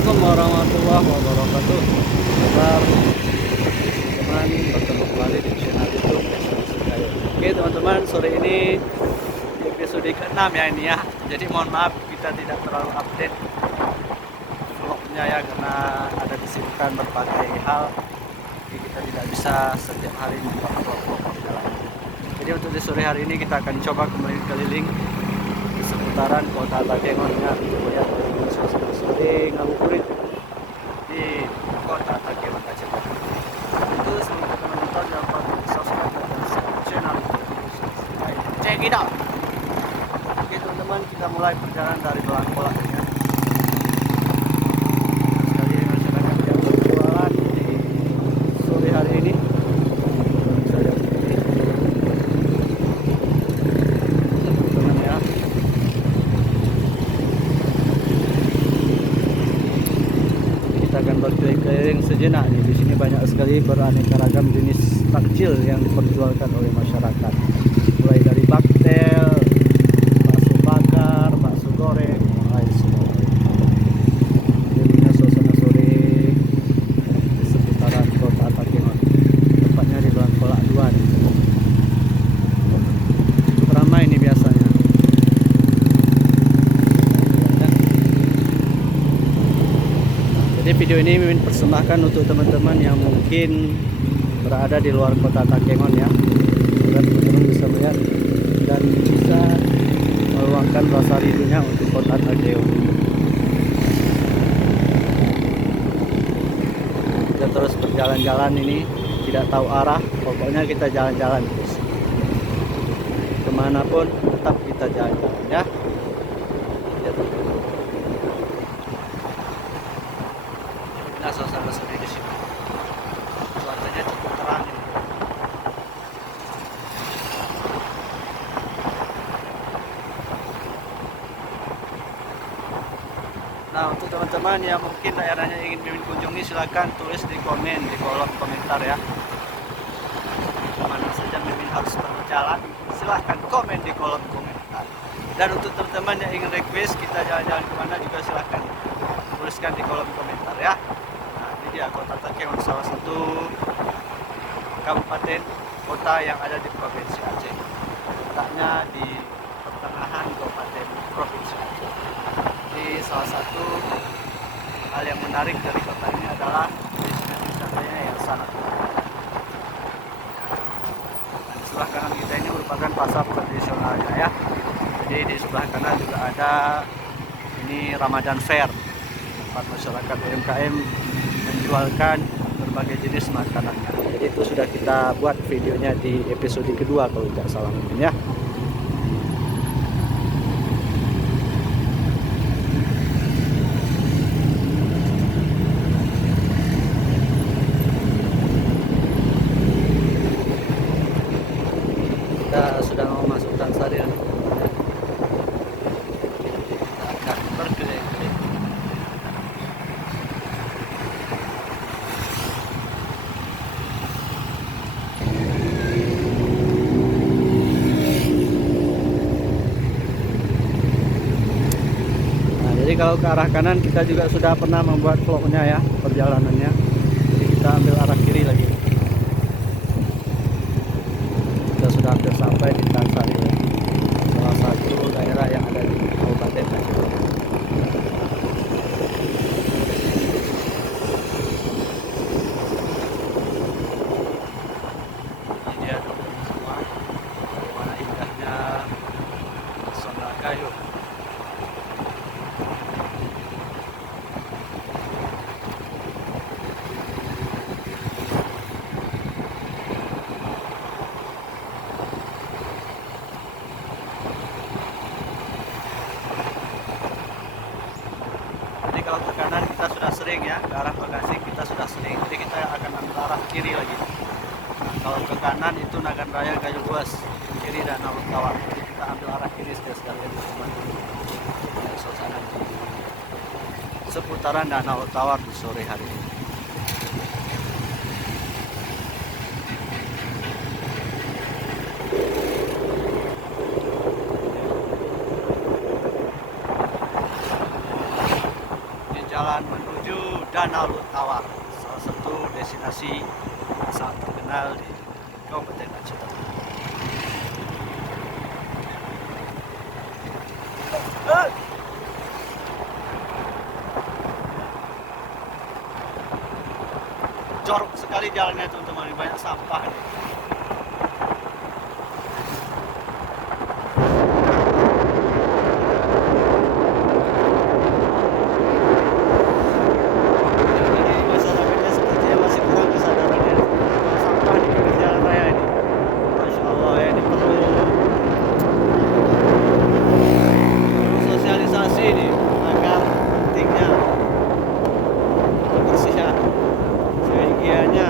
Assalamualaikum warahmatullahi wabarakatuh. Kabar teman, bertemu kembali di channel YouTube Eson Sukayo. Oke teman-teman, sore ini di episode ke-6 ya ini ya. Jadi mohon maaf kita tidak terlalu update vlognya ya, karena ada kesibukan berbagai hal. Jadi kita tidak bisa setiap hari membuat vlog perjalanan. Jadi untuk di sore hari ini kita akan coba keliling di seputaran kota Takengon ya, untuk melihat suasana sore ngabuburit di kota Takengon Aceh. Itu semoga teman-teman dapat subscribe dan channel check it out. Oke teman-teman, kita mulai perjalanan dari Belang Kolak ya. Sekali masyarakat yang berjualan di sore hari ini. Akan berkeliling sejenak nih. Di sini banyak sekali beraneka ragam jenis takjil yang diperjualkan oleh masyarakat. Mulai dari baktel, bakso bakar, bakso goreng, mulai semua. Ini suasana sore di seputaran kota Takengon. Tepatnya di Belang Kolak 2 nih. Cukup ramai ini biasanya. Jadi video ini Mimin persembahkan untuk teman-teman yang mungkin berada di luar kota Takengon ya, agar teman-teman bisa melihat dan bisa meluangkan rasa rindunya untuk kota Takengon. Kita terus berjalan-jalan ini, tidak tahu arah, pokoknya kita jalan-jalan terus. Kemanapun tetap kita jalan-jalan ya. Nah, suasana sore di sini. Cuacanya cukup terang ini. Nah, untuk teman-teman yang mungkin daerahnya ingin Mimin kunjungi, silahkan tulis di komen, di kolom komentar ya. Kemana saja Mimin harus berjalan, silahkan komen di kolom komentar. Dan untuk teman-teman yang ingin request kita jalan-jalan kemana juga silahkan tuliskan di kolom komentar ya. Ya, kota Takengon salah satu kabupaten kota yang ada di provinsi Aceh, letaknya di pertengahan kabupaten provinsi Aceh. Jadi salah satu hal yang menarik dari kota ini adalah destinasi wisatanya yang sangat menarik. Nah, di sebelah kanan kita ini merupakan pasar tradisionalnya ya. Jadi di sebelah kanan juga ada ini Ramadan Fair, tempat masyarakat UMKM menjualkan berbagai jenis makanan. Jadi itu sudah kita buat videonya di episode kedua kalau tidak salah mungkin ya. Kita sudah mau masuk Tansari ya. Kita akan berkeliling. Jadi kalau ke arah kanan kita juga sudah pernah membuat vlognya ya, perjalanannya. Jadi kita ambil arah kiri lagi. Kita sudah hampir sampai di Tansari ya, salah satu daerah yang ada di Kabupaten Aceh. Ini dia teman-teman semua, bagaimana indahnya Sonda Kayu. Kalau ke kanan kita sudah sering ya, ke arah Bekasi kita sudah sering, jadi kita akan ambil arah kiri lagi. Nah, kalau ke kanan itu Nagan Raya Gayo Luas, ke kiri Danau Tawar, jadi kita ambil arah kiri sekalian teman-teman. Suasana di seputaran Danau Tawar di sore hari ini. jalan menuju Danau Lutawak, salah satu destinasi yang sangat terkenal di Kabupaten Aceh Tengah. Jorok sekali jalannya teman-teman, banyak sampah nih.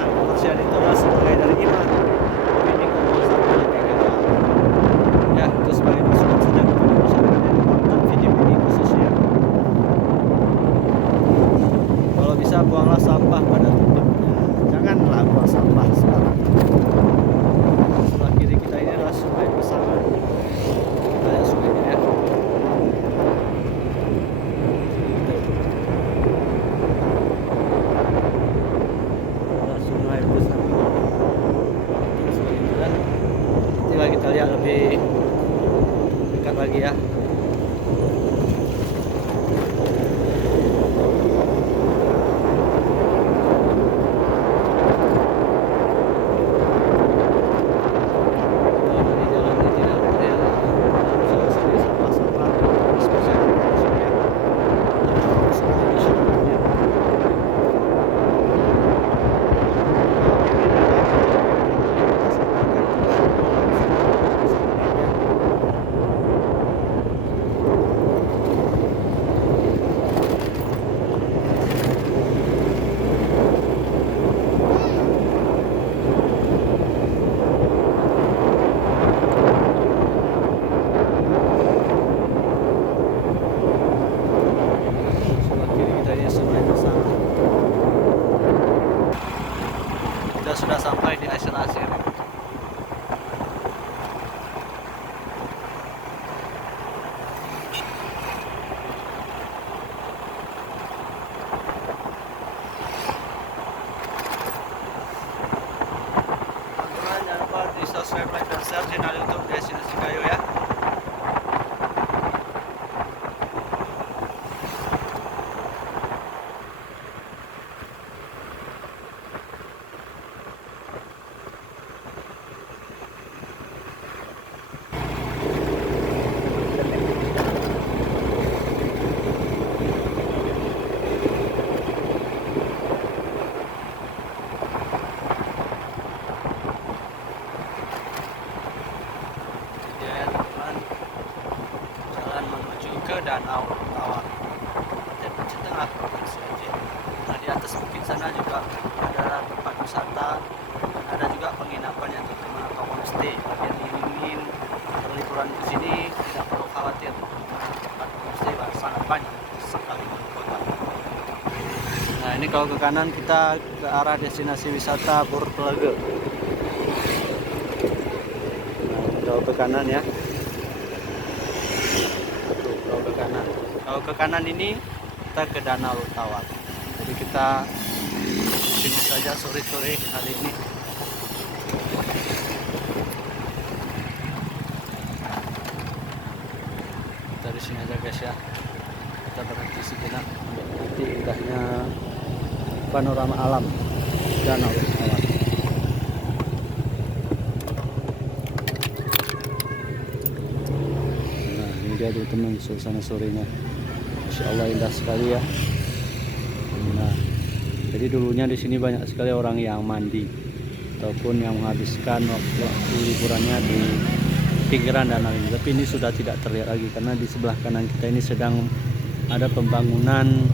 Kebersihan itu adalah sebagai dari iman. Ini kalau sampai lebih kita, ya itu sebagai masukan saja kepada masyarakat yang menonton video ini khususnya. Kalau bisa buanglah sampah pada tempatnya, janganlah buang sampah sekarang. Sebelah kiri kita ini adalah Sungai Pesangan. Banyak sungainya ya. Kita lihat lebih dekat lagi ya. Sudah sampai di akhir-akhir. Teman-teman jangan lupa di subscribe, like, dan share channel YouTube Destinasi Gayo ya. Ke Danau Lutawak, dan Aceh Tengah, Provinsi Aceh. Nah, di atas bukit sana juga ada tempat wisata, dan ada juga penginapan yang terkenal atau homestay. Bagi yang ingin berliburan di sini tidak perlu khawatir, tempat homestay sangat banyak sekali di kota. Nah, ini kalau ke kanan kita ke arah destinasi wisata Bur Telege. Nah, kalau ke kanan ya. Kalau ke kanan ini kita ke Danau Lutawak. Jadi kita sini saja sore-sore hari ini. Kita di sini aja guys ya. Kita berhenti sejenak untuk nanti indahnya panorama alam Danau Lutawak. Nah, ini dia teman-teman suasana sorenya. Masya Allah indah sekali ya. Nah, jadi dulunya di sini banyak sekali orang yang mandi ataupun yang menghabiskan waktu liburannya di pinggiran danau ini. Tapi ini sudah tidak terlihat lagi karena di sebelah kanan kita ini sedang ada pembangunan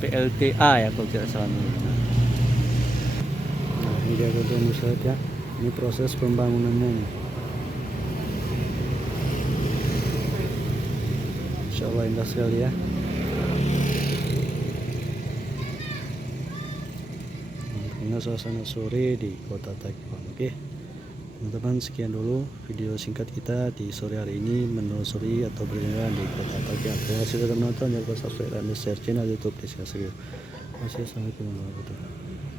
PLTA ya kalau tidak salah. Nah, ini dia teman-teman bisa lihat ya. Ini proses pembangunannya nih. Insya Allah indah sekali ya. Ini suasana sore di Kota Taiwan. Oke, Teman-teman, sekian dulu video singkat kita di sore hari ini menelusuri atau berjalan di kota Tagian. Terima kasih sudah menonton. Jangan lupa subscribe dan share channel YouTube Desa Segera. Masih, assalamualaikum warahmatullahi wabarakatuh.